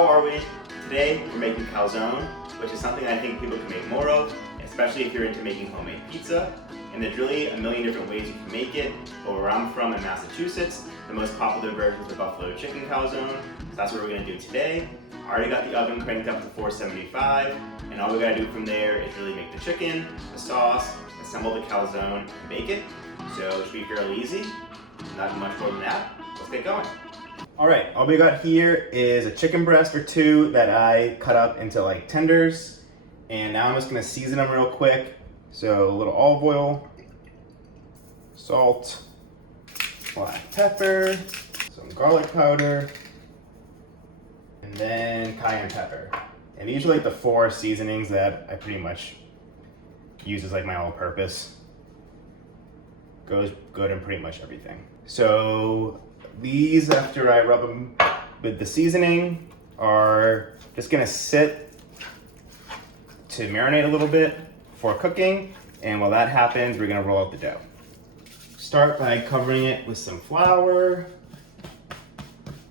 how are we? Today we're making calzone, which is something I think people can make more of, especially if you're into making homemade pizza. And there's really a million different ways you can make it. But where I'm from in Massachusetts, the most popular version is the Buffalo Chicken Calzone. So that's what we're gonna do today. I already got the oven cranked up to 475, and all we gotta do from there is really make the chicken, the sauce, assemble the calzone, and bake it. So it should be fairly easy. Not much more than that. Let's get going. All right, all we got here is a chicken breast or two that I cut up into like tenders. And now I'm just gonna season them real quick. So a little olive oil, salt, black pepper, some garlic powder, and then cayenne pepper. And these are like the 4 seasonings that I pretty much use as like my all-purpose. Goes good in pretty much everything. So these, after I rub them with the seasoning, are just gonna sit to marinate a little bit before cooking. And while that happens, we're gonna roll out the dough. Start by covering it with some flour.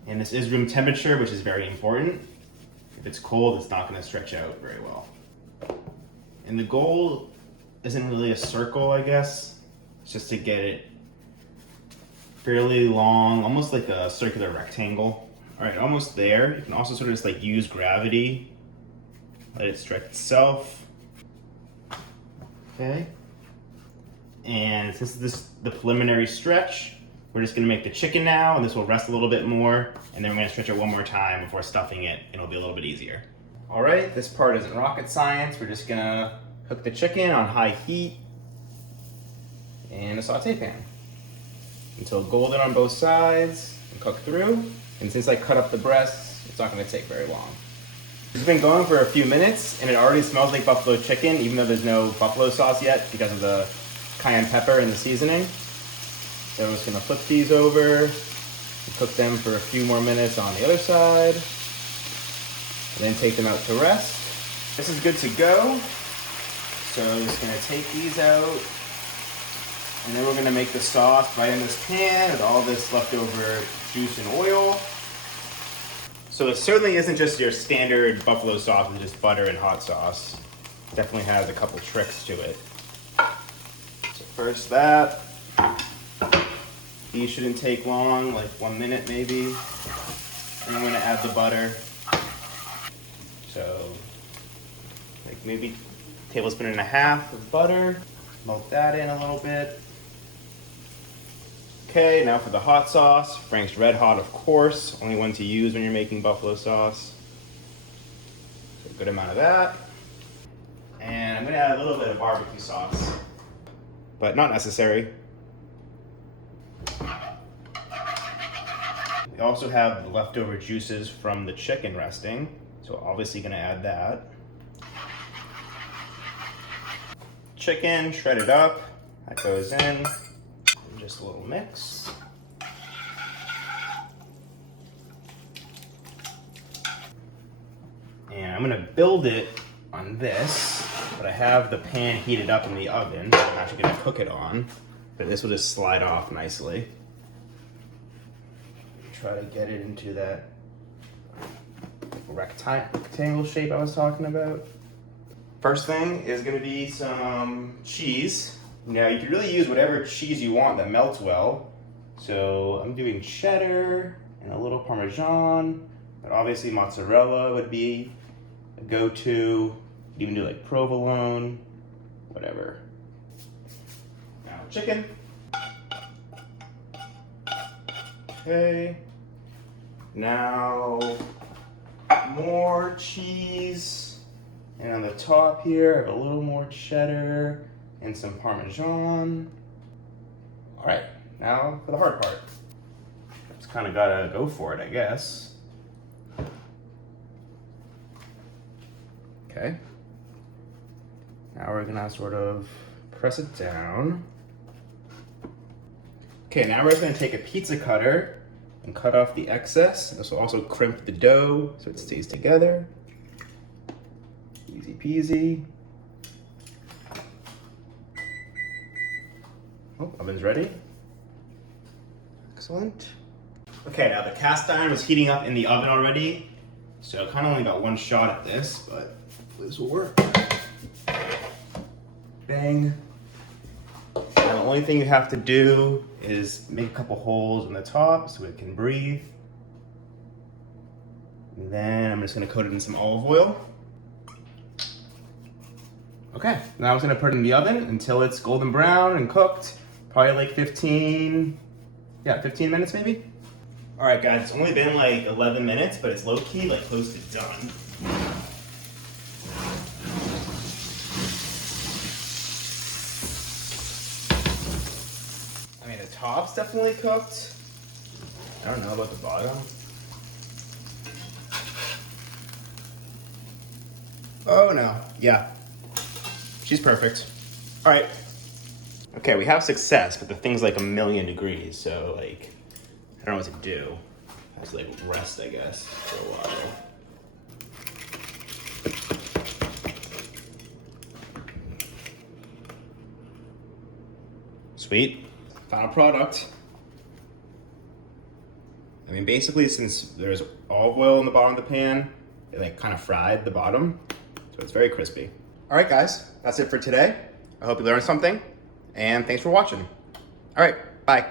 And this is room temperature, which is very important. If it's cold, it's not gonna stretch out very well. And the goal isn't really a circle, I guess. It's just to get it fairly long, almost like a circular rectangle. All right, almost there. You can also sort of just like use gravity, let it stretch itself. Okay. And since this is the preliminary stretch, we're just gonna make the chicken now, and this will rest a little bit more, and then we're gonna stretch it one more time before stuffing it, and it'll be a little bit easier. All right, this part isn't rocket science. We're just gonna cook the chicken on high heat in a saute pan until golden on both sides and cook through. And since I cut up the breasts, it's not gonna take very long. It's been going for a few minutes and it already smells like buffalo chicken, even though there's no buffalo sauce yet because of the cayenne pepper and the seasoning. So I'm just gonna flip these over and cook them for a few more minutes on the other side, and then take them out to rest. This is good to go. So I'm just gonna take these out, and then we're gonna make the sauce right in this pan with all this leftover juice and oil. So it certainly isn't just your standard buffalo sauce with just butter and hot sauce. It definitely has a couple tricks to it. So first that. These shouldn't take long, like 1 minute maybe. And I'm gonna add the butter. So like maybe a tablespoon and a half of butter. Melt that in a little bit. Okay, now for the hot sauce. Frank's Red Hot, of course. Only one to use when you're making buffalo sauce. So a good amount of that. And I'm gonna add a little bit of barbecue sauce, but not necessary. We also have the leftover juices from the chicken resting, so obviously gonna add that. Chicken, shredded up, that goes in. Just a little mix. And I'm gonna build it on this, but I have the pan heated up in the oven that I'm actually gonna cook it on, but this will just slide off nicely. Try to get it into that rectangle shape I was talking about. First thing is gonna be some cheese. Now you can really use whatever cheese you want that melts well. So I'm doing cheddar and a little Parmesan, but obviously mozzarella would be a go-to. You can even do like provolone, whatever. Now chicken. Okay. Now more cheese. And on the top here, I have a little more cheddar and some Parmesan. All right, now for the hard part. Just kind of gotta go for it, I guess. Okay. Now we're gonna sort of press it down. Okay, now we're just gonna take a pizza cutter and cut off the excess. This will also crimp the dough so it stays together. Easy peasy. Oh, oven's ready. Excellent. Okay, now the cast iron was heating up in the oven already. So I kind of only got one shot at this, but this will work. Bang. And the only thing you have to do is make a couple holes in the top so it can breathe. And then I'm just gonna coat it in some olive oil. Okay, now I'm just gonna put it in the oven until it's golden brown and cooked. Probably like 15 minutes maybe. All right guys, it's only been like 11 minutes, but it's low key, like close to done. I mean, the top's definitely cooked. I don't know about the bottom. Oh no, yeah. She's perfect. All right. Okay, we have success, but the thing's like 1,000,000 degrees, so like, I don't know what to do. I have to like rest, I guess, for a while. Sweet. Final product. I mean, basically, since there's olive oil in the bottom of the pan, it like kind of fried the bottom, so it's very crispy. All right, guys, that's it for today. I hope you learned something, and thanks for watching. All right, bye.